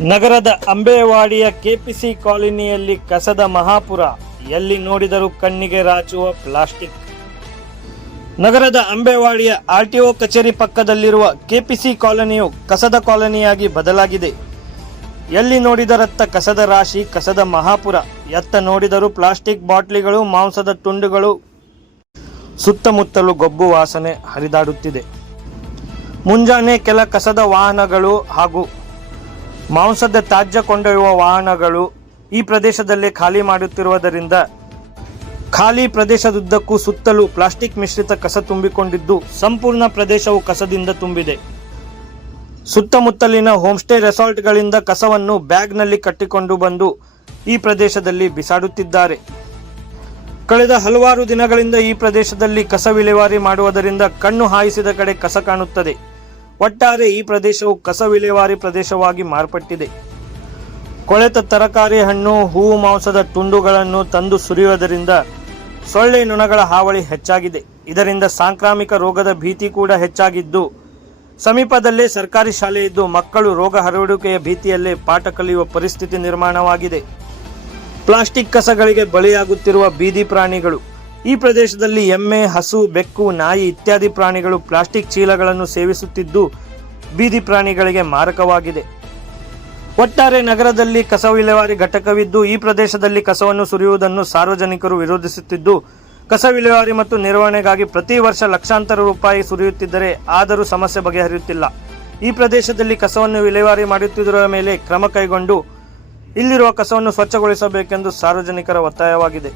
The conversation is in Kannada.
ನಗರದ ಅಂಬೇವಾಡಿಯ ಕೆಪಿಸಿ ಕಾಲೋನಿಯಲ್ಲಿ ಕಸದ ಮಹಾಪುರ. ಎಲ್ಲಿ ನೋಡಿದರೂ ಕಣ್ಣಿಗೆ ರಾಚುವ ಪ್ಲಾಸ್ಟಿಕ್. ನಗರದ ಅಂಬೇವಾಡಿಯ ಆರ್ಟಿಒ ಕಚೇರಿ ಪಕ್ಕದಲ್ಲಿರುವ ಕೆಪಿಸಿ ಕಾಲೋನಿಯು ಕಸದ ಕಾಲೋನಿಯಾಗಿ ಬದಲಾಗಿದೆ. ಎಲ್ಲಿ ನೋಡಿದರತ್ತ ಕಸದ ರಾಶಿ, ಕಸದ ಮಹಾಪುರ. ಎತ್ತ ನೋಡಿದರೂ ಪ್ಲಾಸ್ಟಿಕ್ ಬಾಟ್ಲಿಗಳು, ಮಾಂಸದ ತುಂಡುಗಳು. ಸುತ್ತಮುತ್ತಲು ಗೊಬ್ಬು ವಾಸನೆ ಹರಿದಾಡುತ್ತಿದೆ. ಮುಂಜಾನೆ ಕೆಲ ಕಸದ ವಾಹನಗಳು ಹಾಗೂ ಮಾಂಸದ ತ್ಯಾಜ್ಯ ಕೊಂಡೊಯ್ಯುವ ವಾಹನಗಳು ಈ ಪ್ರದೇಶದಲ್ಲಿ ಖಾಲಿ ಮಾಡುತ್ತಿರುವುದರಿಂದ ಖಾಲಿ ಪ್ರದೇಶದುದ್ದಕ್ಕೂ ಸುತ್ತಲೂ ಪ್ಲಾಸ್ಟಿಕ್ ಮಿಶ್ರಿತ ಕಸ ತುಂಬಿಕೊಂಡಿದ್ದು ಸಂಪೂರ್ಣ ಪ್ರದೇಶವು ಕಸದಿಂದ ತುಂಬಿದೆ. ಸುತ್ತಮುತ್ತಲಿನ ಹೋಮ್ಸ್ಟೇ ರೆಸಾರ್ಟ್ಗಳಿಂದ ಕಸವನ್ನು ಬ್ಯಾಗ್ನಲ್ಲಿ ಕಟ್ಟಿಕೊಂಡು ಬಂದು ಈ ಪ್ರದೇಶದಲ್ಲಿ ಬಿಸಾಡುತ್ತಿದ್ದಾರೆ. ಕಳೆದ ಹಲವಾರು ದಿನಗಳಿಂದ ಈ ಪ್ರದೇಶದಲ್ಲಿ ಕಸ ವಿಲೇವಾರಿ ಮಾಡುವುದರಿಂದ ಕಣ್ಣು ಹಾಯಿಸಿದ ಕಡೆ ಕಸ ಕಾಣುತ್ತದೆ. ಒಟ್ಟಾರೆ ಈ ಪ್ರದೇಶವು ಕಸ ವಿಲೇವಾರಿ ಪ್ರದೇಶವಾಗಿ ಮಾರ್ಪಟ್ಟಿದೆ. ಕೊಳೆತ ತರಕಾರಿ, ಹಣ್ಣು, ಹೂವು, ಮಾಂಸದ ತುಂಡುಗಳನ್ನು ತಂದು ಸುರಿಯುವುದರಿಂದ ಸೊಳ್ಳೆ ನೊಣಗಳ ಹಾವಳಿ ಹೆಚ್ಚಾಗಿದೆ. ಇದರಿಂದ ಸಾಂಕ್ರಾಮಿಕ ರೋಗದ ಭೀತಿ ಕೂಡ ಹೆಚ್ಚಾಗಿದ್ದು, ಸಮೀಪದಲ್ಲೇ ಸರ್ಕಾರಿ ಶಾಲೆ ಇದ್ದು ಮಕ್ಕಳು ರೋಗ ಹರಡುವಿಕೆಯ ಭೀತಿಯಲ್ಲೇ ಪಾಠ ಕಲಿಯುವ ಪರಿಸ್ಥಿತಿ ನಿರ್ಮಾಣವಾಗಿದೆ. ಪ್ಲಾಸ್ಟಿಕ್ ಕಸಗಳಿಗೆ ಬಲಿಯಾಗುತ್ತಿರುವ ಬೀದಿ ಪ್ರಾಣಿಗಳು. ಈ ಪ್ರದೇಶದಲ್ಲಿ ಎಮ್ಮೆ, ಹಸು, ಬೆಕ್ಕು, ನಾಯಿ ಇತ್ಯಾದಿ ಪ್ರಾಣಿಗಳು ಪ್ಲಾಸ್ಟಿಕ್ ಚೀಲಗಳನ್ನು ಸೇವಿಸುತ್ತಿದ್ದು ಬೀದಿ ಪ್ರಾಣಿಗಳಿಗೆ ಮಾರಕವಾಗಿದೆ. ಒಟ್ಟಾರೆ ನಗರದಲ್ಲಿ ಕಸ ವಿಲೇವಾರಿ ಘಟಕವಿದ್ದು ಈ ಪ್ರದೇಶದಲ್ಲಿ ಕಸವನ್ನು ಸುರಿಯುವುದನ್ನು ಸಾರ್ವಜನಿಕರು ವಿರೋಧಿಸುತ್ತಿದ್ದು, ಕಸ ವಿಲೇವಾರಿ ಮತ್ತು ನಿರ್ವಹಣೆಗಾಗಿ ಪ್ರತಿ ವರ್ಷ ಲಕ್ಷಾಂತರ ರೂಪಾಯಿ ಸುರಿಯುತ್ತಿದ್ದರೆ ಆದರೂ ಸಮಸ್ಯೆ ಬಗೆಹರಿಯುತ್ತಿಲ್ಲ. ಈ ಪ್ರದೇಶದಲ್ಲಿ ಕಸವನ್ನು ವಿಲೇವಾರಿ ಮಾಡುತ್ತಿರುವ ಮೇಲೆ ಕ್ರಮ ಕೈಗೊಂಡು ಇಲ್ಲಿರುವ ಕಸವನ್ನು ಸ್ವಚ್ಛಗೊಳಿಸಬೇಕೆಂದು ಸಾರ್ವಜನಿಕರ ಒತ್ತಾಯವಾಗಿದೆ.